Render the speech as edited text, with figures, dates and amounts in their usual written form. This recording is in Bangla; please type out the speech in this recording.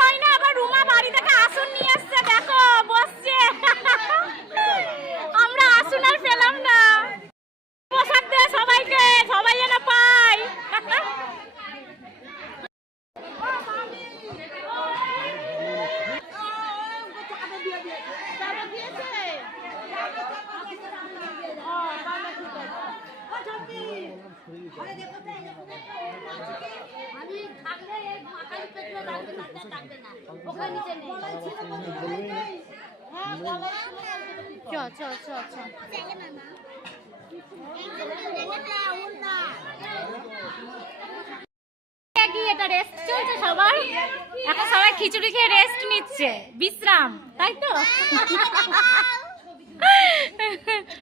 হয় না, আবার রুমা বাড়ি থেকে আসন নিয়ে আসছে, দেখো বসছে। আমরা আসন আর পেলাম না, প্রসাদ দে সবাইকে, সবাই যেন পাই। এটা রেস্ট চলছে সবার, এখন সবাই খিচুড়ি খেয়ে রেস্ট নিচ্ছে, বিশ্রাম, তাই তো?